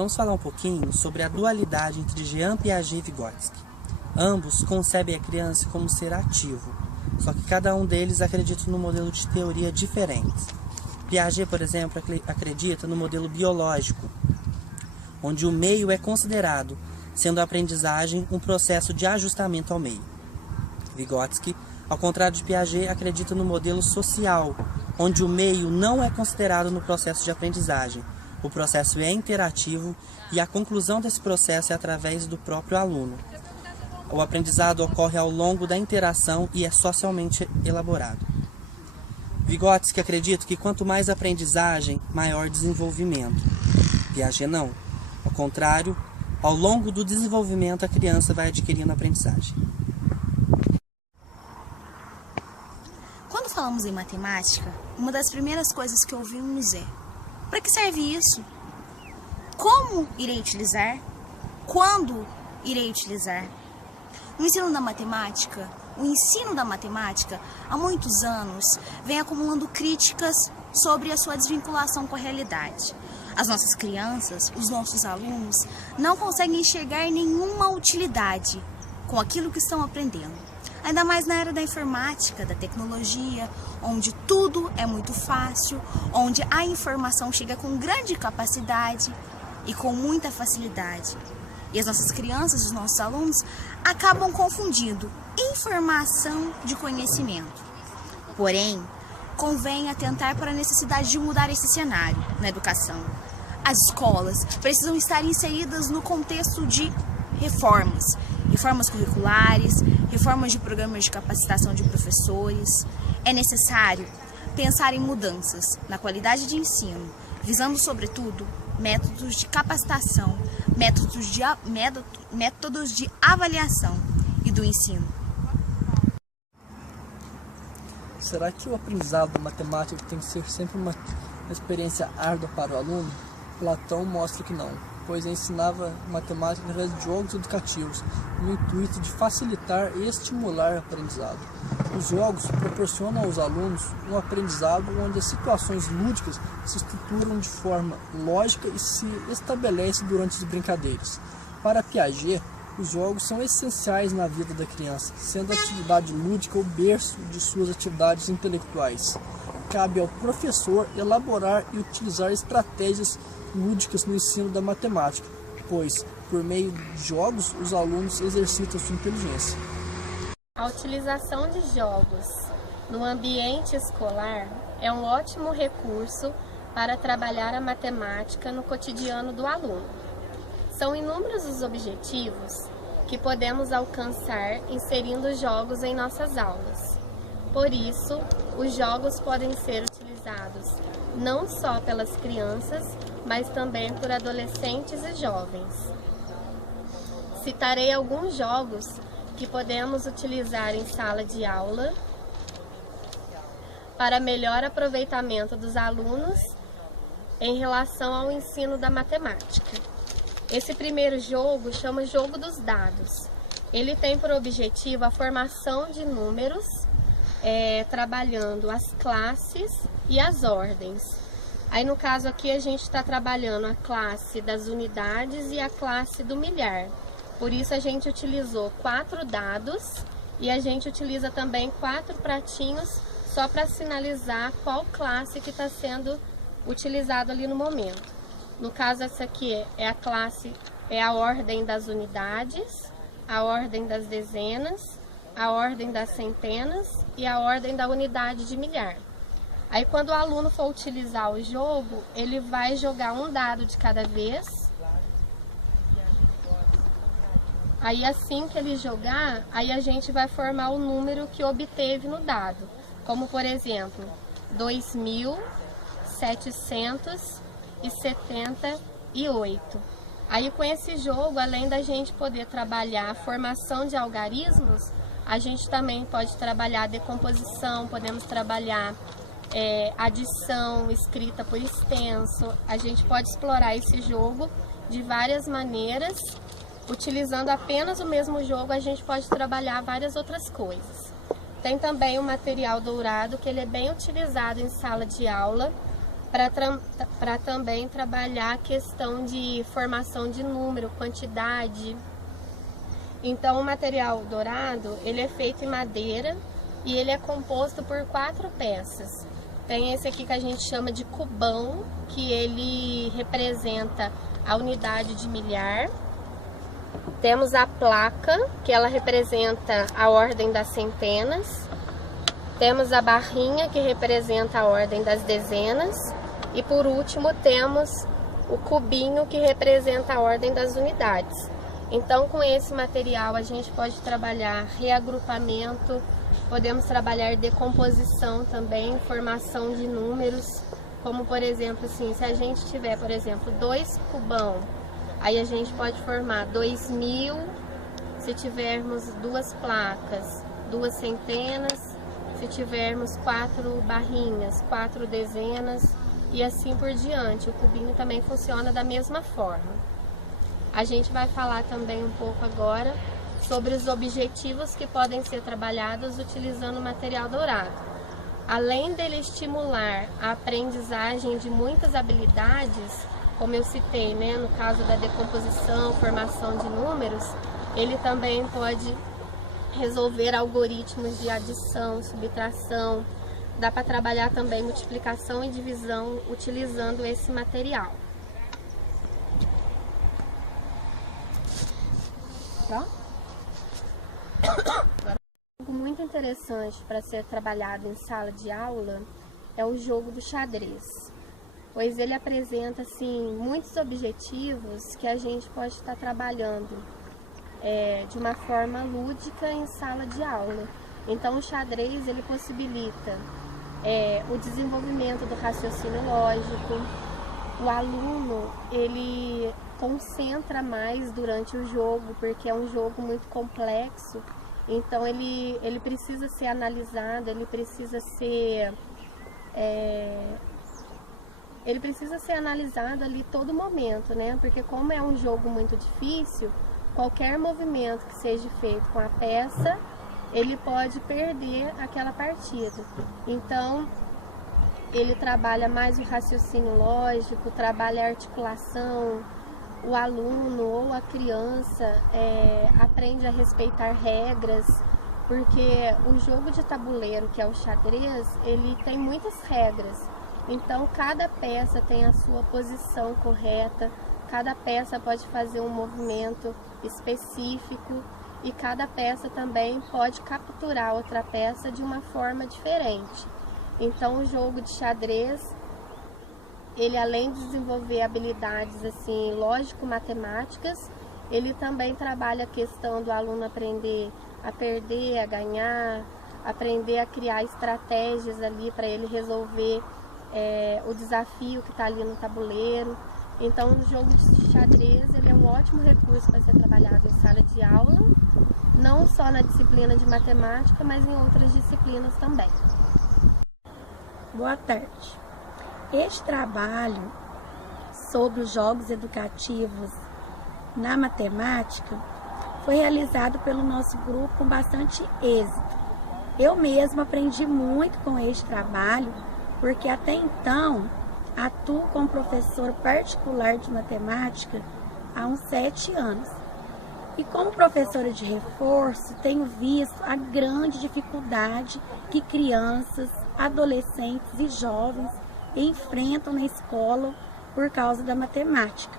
vamos falar um pouquinho sobre a dualidade entre Jean Piaget e Vygotsky. Ambos concebem a criança como um ser ativo, só que cada um deles acredita num modelo de teoria diferentes. Piaget, por exemplo, acredita no modelo biológico, onde o meio é considerado, sendo a aprendizagem um processo de ajustamento ao meio. Vygotsky, ao contrário de Piaget, acredita no modelo social, onde o meio não é considerado no processo de aprendizagem. O processo é interativo e a conclusão desse processo é através do próprio aluno. O aprendizado ocorre ao longo da interação e é socialmente elaborado. Vygotsky acredita que quanto mais aprendizagem, maior desenvolvimento. Piaget não. Ao contrário, ao longo do desenvolvimento, a criança vai adquirindo aprendizagem. Quando falamos em matemática, uma das primeiras coisas que ouvimos é: para que serve isso? Como irei utilizar? Quando irei utilizar? O ensino da matemática, há muitos anos, vem acumulando críticas sobre a sua desvinculação com a realidade. As nossas crianças, os nossos alunos, não conseguem enxergar nenhuma utilidade com aquilo que estão aprendendo. Ainda mais na era da informática, da tecnologia, onde tudo é muito fácil, onde a informação chega com grande capacidade e com muita facilidade. E as nossas crianças, os nossos alunos, acabam confundindo informação de conhecimento. Porém, convém atentar para a necessidade de mudar esse cenário na educação. As escolas precisam estar inseridas no contexto de reformas curriculares, reformas de programas de capacitação de professores. É necessário pensar em mudanças na qualidade de ensino, visando, sobretudo, métodos de capacitação, métodos de avaliação e do ensino. Será que o aprendizado da matemática tem que ser sempre uma experiência árdua para o aluno? Platão mostra que não, pois ensinava matemática através de jogos educativos, no intuito de facilitar e estimular o aprendizado. Os jogos proporcionam aos alunos um aprendizado onde as situações lúdicas se estruturam de forma lógica e se estabelecem durante as brincadeiras. Para Piaget, os jogos são essenciais na vida da criança, sendo a atividade lúdica o berço de suas atividades intelectuais. Cabe ao professor elaborar e utilizar estratégias lúdicas no ensino da matemática, pois, por meio de jogos, os alunos exercitam sua inteligência. A utilização de jogos no ambiente escolar é um ótimo recurso para trabalhar a matemática no cotidiano do aluno. São inúmeros os objetivos que podemos alcançar inserindo jogos em nossas aulas. Por isso, os jogos podem ser utilizados não só pelas crianças, mas também por adolescentes e jovens. Citarei alguns jogos que podemos utilizar em sala de aula para melhor aproveitamento dos alunos em relação ao ensino da matemática. Esse primeiro jogo chama Jogo dos Dados. Ele tem por objetivo a formação de números, trabalhando as classes e as ordens. Aí no caso aqui a gente está trabalhando a classe das unidades e a classe do milhar. Por isso a gente utilizou 4 dados e a gente utiliza também 4 pratinhos só para sinalizar qual classe que está sendo utilizado ali no momento. No caso essa aqui é a ordem das unidades, a ordem das dezenas, a ordem das centenas e a ordem da unidade de milhar. Aí quando o aluno for utilizar o jogo, ele vai jogar um dado de cada vez. Aí assim que ele jogar, aí a gente vai formar o número que obteve no dado. Como por exemplo, 2.778. Aí com esse jogo, além da gente poder trabalhar a formação de algarismos, a gente também pode trabalhar a decomposição, podemos trabalhar adição escrita por extenso. A gente pode explorar esse jogo de várias maneiras. Utilizando apenas o mesmo jogo, a gente pode trabalhar várias outras coisas. Tem também o material dourado, que ele é bem utilizado em sala de aula, para também trabalhar a questão de formação de número, quantidade. Então o material dourado, ele é feito em madeira e ele é composto por 4 peças. Tem esse aqui que a gente chama de cubão, que ele representa a unidade de milhar. Temos a placa, que ela representa a ordem das centenas. Temos a barrinha, que representa a ordem das dezenas. E por último temos o cubinho, que representa a ordem das unidades. Então com esse material a gente pode trabalhar reagrupamento, podemos trabalhar decomposição também, formação de números, como por exemplo assim, se a gente tiver, por exemplo, 2 cubão, aí a gente pode formar 2000, se tivermos 2 placas, 2 centenas, se tivermos 4 barrinhas, 4 dezenas e assim por diante. O cubinho também funciona da mesma forma. A gente vai falar também um pouco agora sobre os objetivos que podem ser trabalhados utilizando o material dourado. Além dele estimular a aprendizagem de muitas habilidades, como eu citei, né, no caso da decomposição, formação de números, ele também pode resolver algoritmos de adição, subtração. Dá para trabalhar também multiplicação e divisão utilizando esse material. Algo muito interessante para ser trabalhado em sala de aula é o jogo do xadrez, pois ele apresenta assim muitos objetivos que a gente pode estar trabalhando de uma forma lúdica em sala de aula. Então o xadrez ele possibilita o desenvolvimento do raciocínio lógico. O aluno ele concentra mais durante o jogo, porque é um jogo muito complexo, então ele precisa ser analisado, ele precisa ser analisado ali todo momento, né? Porque como é um jogo muito difícil, qualquer movimento que seja feito com a peça, ele pode perder aquela partida. Então ele trabalha mais o raciocínio lógico, trabalha a articulação. O aluno ou a criança aprende a respeitar regras, porque o jogo de tabuleiro, que é o xadrez, ele tem muitas regras. Então cada peça tem a sua posição correta, cada peça pode fazer um movimento específico e cada peça também pode capturar outra peça de uma forma diferente. Então o jogo de xadrez, ele além de desenvolver habilidades assim lógico-matemáticas, ele também trabalha a questão do aluno aprender a perder, a ganhar, aprender a criar estratégias ali para ele resolver o desafio que está ali no tabuleiro. Então o jogo de xadrez ele é um ótimo recurso para ser trabalhado em sala de aula, não só na disciplina de matemática, mas em outras disciplinas também. Boa tarde. Este trabalho sobre os jogos educativos na matemática foi realizado pelo nosso grupo com bastante êxito. Eu mesma aprendi muito com este trabalho, porque até então atuo como professora particular de matemática há uns 7 anos. E como professora de reforço, tenho visto a grande dificuldade que crianças, adolescentes e jovens enfrentam na escola por causa da matemática.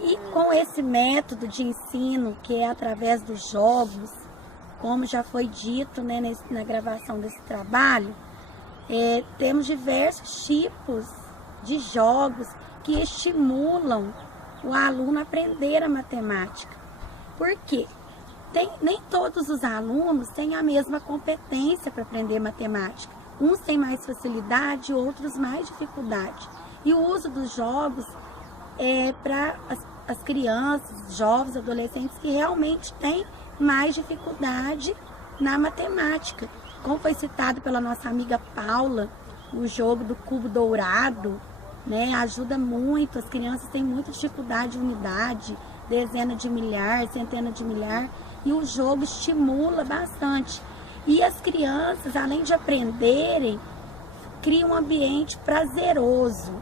E com esse método de ensino, que é através dos jogos, como já foi dito, né, na gravação desse trabalho, temos diversos tipos de jogos que estimulam o aluno a aprender a matemática. Por quê? Nem todos os alunos têm a mesma competência para aprender matemática. Uns têm mais facilidade, outros mais dificuldade. E o uso dos jogos é para as crianças, jovens, adolescentes que realmente têm mais dificuldade na matemática. Como foi citado pela nossa amiga Paula, o jogo do cubo dourado, né, ajuda muito. As crianças têm muita dificuldade de unidade, dezena de milhar, centena de milhar, e o jogo estimula bastante. E as crianças, além de aprenderem, cria um ambiente prazeroso.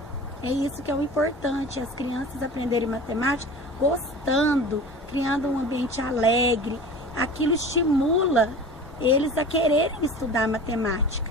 É isso que é o importante, as crianças aprenderem matemática gostando, criando um ambiente alegre. Aquilo estimula eles a quererem estudar matemática.